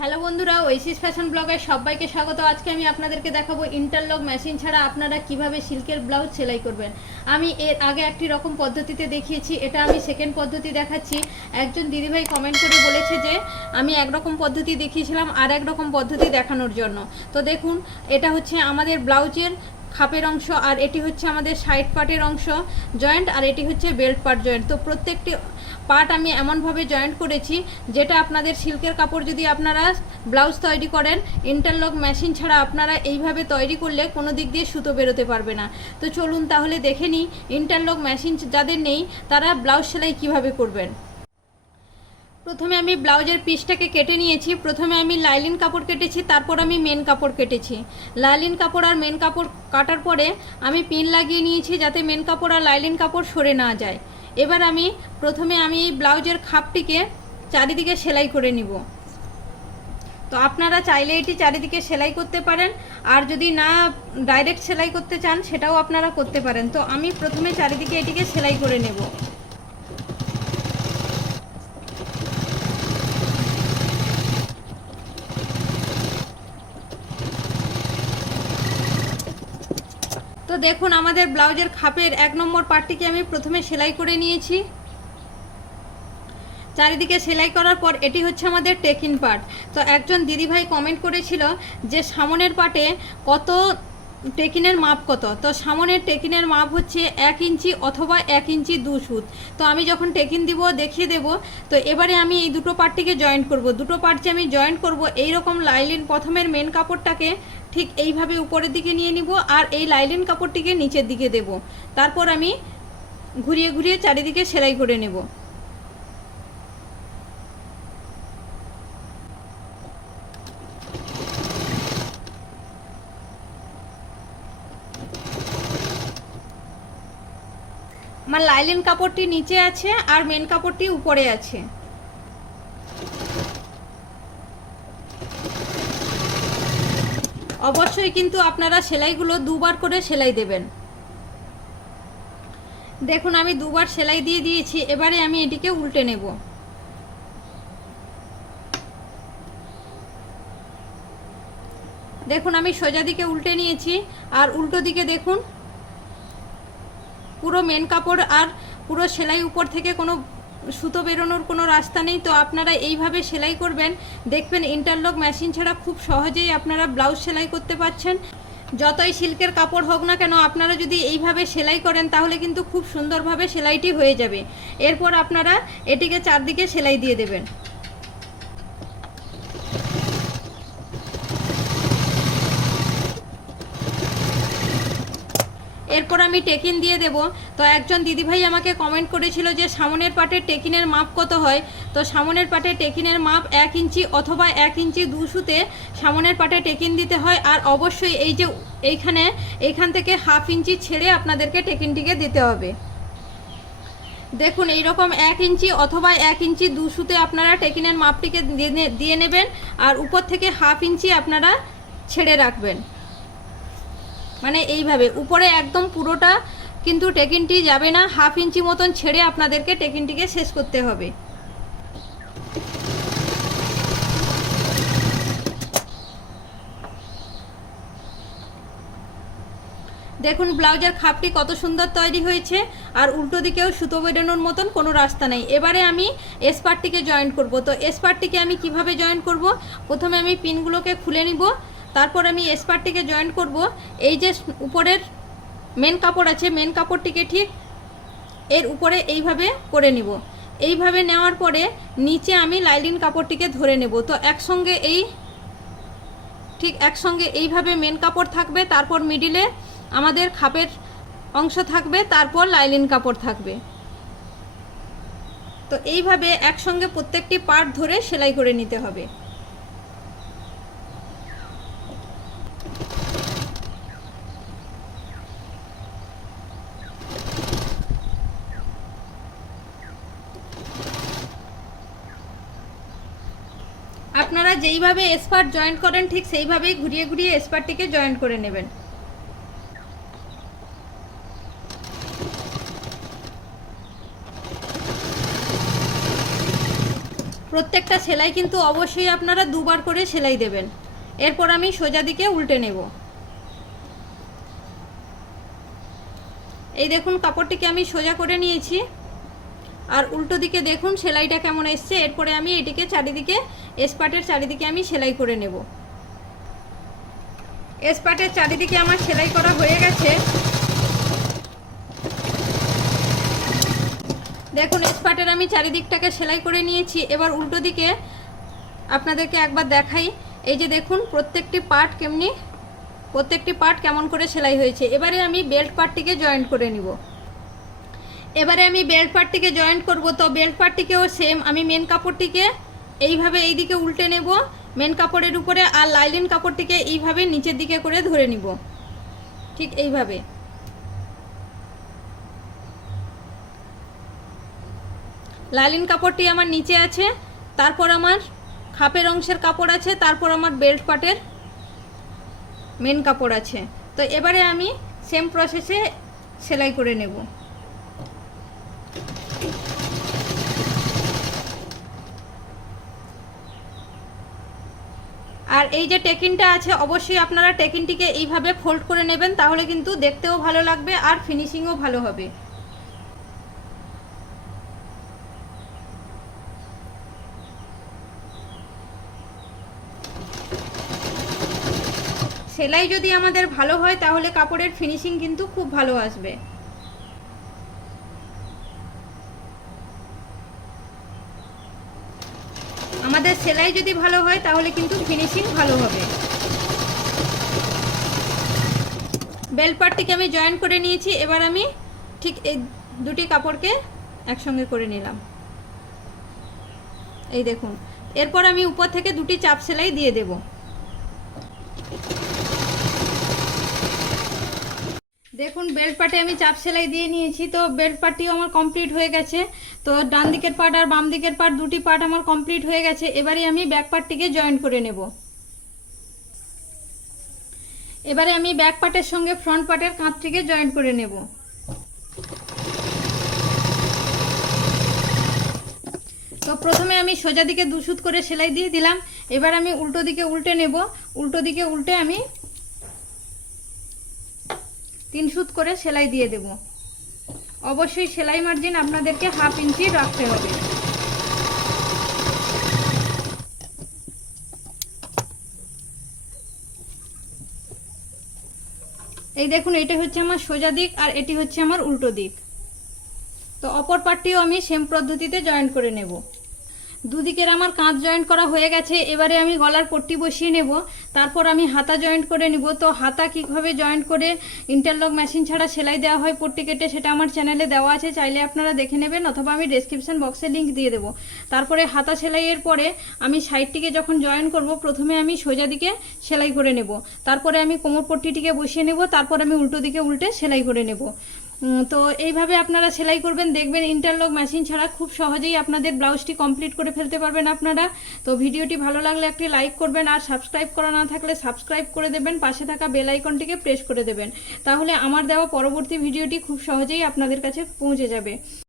Hello বন্ধুরা Oasis fashion ব্লগের সবাইকে স্বাগত। আজকে আমি আপনাদেরকে দেখাবো ইন্টারলক মেশিন ছাড়া আপনারা কীভাবে সিল্কের ব্লাউজ সেলাই করবেন। আমি এর আগে একটি রকম পদ্ধতিতে দেখিয়েছি, এটা আমি সেকেন্ড পদ্ধতি দেখাচ্ছি। একজন দিদিভাই কমেন্ট করে বলেছে যে, আমি একরকম পদ্ধতি দেখিয়েছিলাম আর এক রকম পদ্ধতি দেখানোর জন্য। তো দেখুন, এটা হচ্ছে আমাদের ব্লাউজের খাপের অংশ আর এটি হচ্ছে আমাদের সাইড পার্টের অংশ জয়েন্ট আর এটি হচ্ছে বেল্ট পার্ট জয়েন্ট তো প্রত্যেকটি পার্ট আমি এমনভাবে জয়েন্ট করেছি, যেটা আপনাদের সিল্কের কাপড় যদি আপনারা ব্লাউজ তৈরি করেন ইন্টারলক মেশিন ছাড়া আপনারা এইভাবে তৈরি করলে কোনো দিক দিয়ে সুতো বেরোতে পারবে না। তো চলুন তাহলে দেখে নিই ইন্টারলক মেশিন যাদের নেই, তারা ব্লাউজ সেলাই কীভাবে করবেন। প্রথমে আমি ব্লাউজের পিসটাকে কেটে নিয়েছি। প্রথমে আমি লাইলিন কাপড় কেটেছি, তারপর আমি মেন কাপড় কেটেছি। লাইলিন কাপড় আর মেন কাপড় কাটার পরে আমি পিন লাগিয়ে নিয়েছি যাতে মেন কাপড় আর লাইলিন কাপড় সরে না যায়। এবার আমি প্রথমে আমি এই ব্লাউজের খাপটিকে চারিদিকে সেলাই করে নিব। তো আপনারা চাইলে এটি চারিদিকে সেলাই করতে পারেন, আর যদি না ডাইরেক্ট সেলাই করতে চান, সেটাও আপনারা করতে পারেন। তো আমি প্রথমে চারিদিকে এটিকে সেলাই করে নেব। দেখুন, আমাদের ব্লাউজের খাপের এক নম্বর পার্টটিকে আমি প্রথমে সেলাই করে নিয়েছি। চারিদিকে সেলাই করার পর এটি হচ্ছে আমাদের টেকিন পার্ট তো একজন দিদিভাই কমেন্ট করেছিল যে সামনের পার্টে কত টেকিনের মাপ কত? তো সামনের টেকিনের মাপ হচ্ছে এক ইঞ্চি অথবা এক ইঞ্চি দু সুত তো আমি যখন টেকিন দিব, দেখিয়ে দেব, তো এবারে আমি এই দুটো পার্টটিকে জয়েন্ট করব। দুটো পার্ট যে আমি জয়েন্ট করব এই রকম লাইলিন প্রথমের মেন কাপড়টাকে ঠিক এইভাবে উপরের দিকে নিয়ে নিব আর এই লাইলিন কাপড়টিকে নিচের দিকে দেব। তারপর আমি ঘুরিয়ে ঘুরিয়ে চারিদিকে সেলাই করে নেব। আমার লাইলিন কাপড়টি নিচে আছে আর মেন কাপড়টি উপরে আছে। অবশ্যই কিন্তু আপনারা সেলাইগুলো দুবার করে সেলাই দেবেন। দেখুন, আমি দুবার সেলাই দিয়ে দিয়েছি, এবারে আমি এটিকে উল্টে নেব। দেখুন, আমি সোজা দিকে উল্টে নিয়েছি, আর উল্টো দিকে দেখুন, পুরো মেন কাপড় আর পুরো সেলাই উপর থেকে কোনো সুতো বেরোনোর কোনো রাস্তা নেই, তো আপনারা এইভাবে সেলাই করবেন। দেখবেন ইন্টারলক মেশিন ছাড়া খুব সহজেই আপনারা ব্লাউজ সেলাই করতে পারছেন। যতই সিল্কের কাপড় হোক না কেন, আপনারা যদি এইভাবে সেলাই করেন, তাহলে কিন্তু খুব সুন্দরভাবে সেলাইটি হয়ে যাবে। এরপর আপনারা এটিকে চারদিকে সেলাই দিয়ে দেবেন। এরপর আমি টেকিন দিয়ে দেব। তো একজন দিদিভাই আমাকে কমেন্ট করেছিল যে, সামনের পাটে টেকিনের মাপ কত হয়? তো সামনের পাটে টেকিনের মাপ এক ইঞ্চি অথবা এক ইঞ্চি দুশুতে সামনের পাটে টেকিন দিতে হয়। আর অবশ্যই এই যে এইখানে, এইখান থেকে হাফ ইঞ্চি ছেড়ে আপনাদেরকে টেকিনটিকে দিতে হবে। দেখুন এই রকম এক ইঞ্চি অথবা এক ইঞ্চি দুশুতে আপনারা টেকিনের মাপটিকে দিয়ে নেবেন। আর উপর থেকে হাফ ইঞ্চি আপনারা ছেড়ে রাখবেন। মানে এইভাবে। উপরে একদম পুরোটা কিন্তু টেকিনটি যাবে না। হাফ ইঞ্চি মতন ছেড়ে আপনাদেরকে টেকিনটিকে শেষ করতে হবে। দেখুন, ব্লাউজের খাপটি কত সুন্দর তৈরি হয়েছে। আর উল্টো দিকেও সুতো বেরোনোর মতন কোনো রাস্তা নেই। এবারে আমি এসপার্টটিকে জয়েন্ট করব। তো এসপার্টটিকে আমি কীভাবে জয়েন্ট করব? প্রথমে আমি পিনগুলোকে খুলে নিব। তারপর আমি এসপারটিকে জয়েন করব। এই যে উপরের মেন কাপড় আছে মেন কাপড়টিকে ঠিক এর উপরে এইভাবে করে নিব। এইভাবে নেওয়ার পরে নিচে আমি লাইলিন কাপড়টিকে ধরে নেব। তো একসঙ্গে এই, ঠিক একসঙ্গে এইভাবে মেন কাপড় থাকবে, তারপর মিডিলে আমাদের খাপের অংশ থাকবে, তারপর লাইলিন কাপড় থাকবে। তো এইভাবে একসঙ্গে প্রত্যেকটি পার্ট ধরে সেলাই করে নিতে হবে আপনারা যেইভাবে এসপার্ট জয়েন্ট করেন, ঠিক সেইভাবেই ঘুরিয়ে ঘুরিয়ে এসপার্টটিকে জয়েন্ট করে নেবেন। প্রত্যেকটা সেলাই কিন্তু অবশ্যই আপনারা দুবার করে সেলাই দেবেন। এরপর আমি সোজা দিকে উল্টে নেব। এই দেখুন, কাপড়টিকে আমি সোজা করে নিয়েছি। আর উল্টো দিকে দেখুন সেলাইটা কেমন এসছে। এরপরে আমি এটিকে চারিদিকে, এসপাটের চারিদিকে আমি সেলাই করে নেব। এসপাটের চারিদিকে আমার সেলাই করা হয়ে গেছে। দেখুন, এসপাটের আমি চারিদিকটাকে সেলাই করে নিয়েছি। এবার উল্টো দিকে আপনাদেরকে একবার দেখাই। এই যে দেখুন, প্রত্যেকটি পার্ট কেমনি, প্রত্যেকটি পার্ট কেমন করে সেলাই হয়েছে। এবারে আমি বেল্ট পার্টটিকে জয়েন্ট করে নিব। এবারে আমি বেল্ট পার্টটিকে জয়েন্ট করব, তো বেল্ট পার্টটিকেও সেম আমি মেন কাপড়টিকে এইভাবে এই দিকে উল্টে নেব মেন কাপড়ের উপরে আর লাইলিন কাপড়টিকে এইভাবে নিচের দিকে করে ধরে নিব। ঠিক এইভাবে। লাইলিন কাপড়টি আমার নিচে আছে, তারপর আমার খাপের অংশের কাপড় আছে, তারপর আমার বেল্ট পার্টের মেন কাপড় আছে। তো এবারে আমি সেম প্রসেসে সেলাই করে নেব। আর এই যে টেকিনটা আছে, অবশ্যই আপনারা টেকিনটিকে এইভাবে ফোল্ড করে নেবেন, তাহলে কিন্তু দেখতেও ভালো লাগবে আর ফিনিশিংও ভালো হবে। সেলাই যদি আমাদের ভালো হয়, তাহলে কাপড়ের ফিনিশিং কিন্তু খুব ভালো আসবে। আমাদের সেলাই যদি ভালো হয়, তাহলে কিন্তু ফিনিশিং ভালো হবে। বেল পার্টটিকে আমি জয়েন করে নিয়েছি। এবার আমি ঠিক এই দুটি কাপড়কে একসঙ্গে করে নিলাম। এই দেখুন। এরপর আমি উপর থেকে দুটি চাপ সেলাই দিয়ে দেবো। দেখুন বেল্ট পার্টে আমি চাপ সেলাই দিয়ে নিয়েছি, তো বেল্ট পার্টটিও আমার কমপ্লিট হয়ে গেছে। তো ডান দিকের পার্ট আর বাম দিকের পার্ট দুটি পার্ট আমার কমপ্লিট হয়ে গেছে, এবারে আমি ব্যাক পার্টটিকে জয়েন করে নেব। এবারে আমি ব্যাক পার্টের সঙ্গে ফ্রন্ট পার্টের কাঁধটিকে জয়েন করে নেব। তো প্রথমে আমি সোজা দিকে দুসুত করে সেলাই দিয়ে দিলাম, এবার আমি উল্টো দিকে উল্টে নেব। উল্টো দিকে উল্টে আমি তিন সুত করে সেলাই দিয়ে দেব। অবশ্যই সেলাই মার্জিন আপনাদেরকে হাফ ইঞ্চি রাখতে হবে। এই দেখুন, এটা হচ্ছে আমার সোজা দিক আর এটি হচ্ছে আমার উল্টো দিক। তো অপর পার্টটিও আমি সেম পদ্ধতিতে জয়েন করে নেব। দুদিকের আমার কাঁধ জয়েন্ট করা হয়ে গেছে, এবারে আমি গলার পট্টি বসিয়ে নেব, তারপর আমি হাতা জয়েন্ট করে নিব। তো হাতা কীভাবে জয়েন্ট করে ইন্টারলক মেশিন ছাড়া সেলাই দেওয়া হয়, পট্টি কেটে সেটা আমার চ্যানেলে দেওয়া আছে, চাইলে আপনারা দেখে নেবেন অথবা আমি ডেসক্রিপশন বক্সে লিঙ্ক দিয়ে দেবো। তারপরে হাতা সেলাইয়ের পরে আমি সাইডটিকে যখন জয়েন করব, প্রথমে আমি সোজা দিকে সেলাই করে নেব। তারপরে আমি কোমর পট্টিটিকে বসিয়ে নেব, তারপর আমি উল্টো দিকে উল্টে সেলাই করে নেব। তো এইভাবে আপনারা সেলাই করবেন, দেখবেন ইন্টারলক মেশিন ছাড়া খুব সহজেই আপনাদের ব্লাউজটি কমপ্লিট করে ফেলতে পারবেন আপনারা। তো ভিডিওটি ভালো লাগলে একটি লাইক করবেন আর সাবস্ক্রাইব করা না থাকলে সাবস্ক্রাইব করে দেবেন, পাশে থাকা বেল আইকনটিকে প্রেস করে দেবেন। তাহলে আমার দেওয়া পরবর্তী ভিডিওটি খুব সহজেই আপনাদের কাছে পৌঁছে যাবে।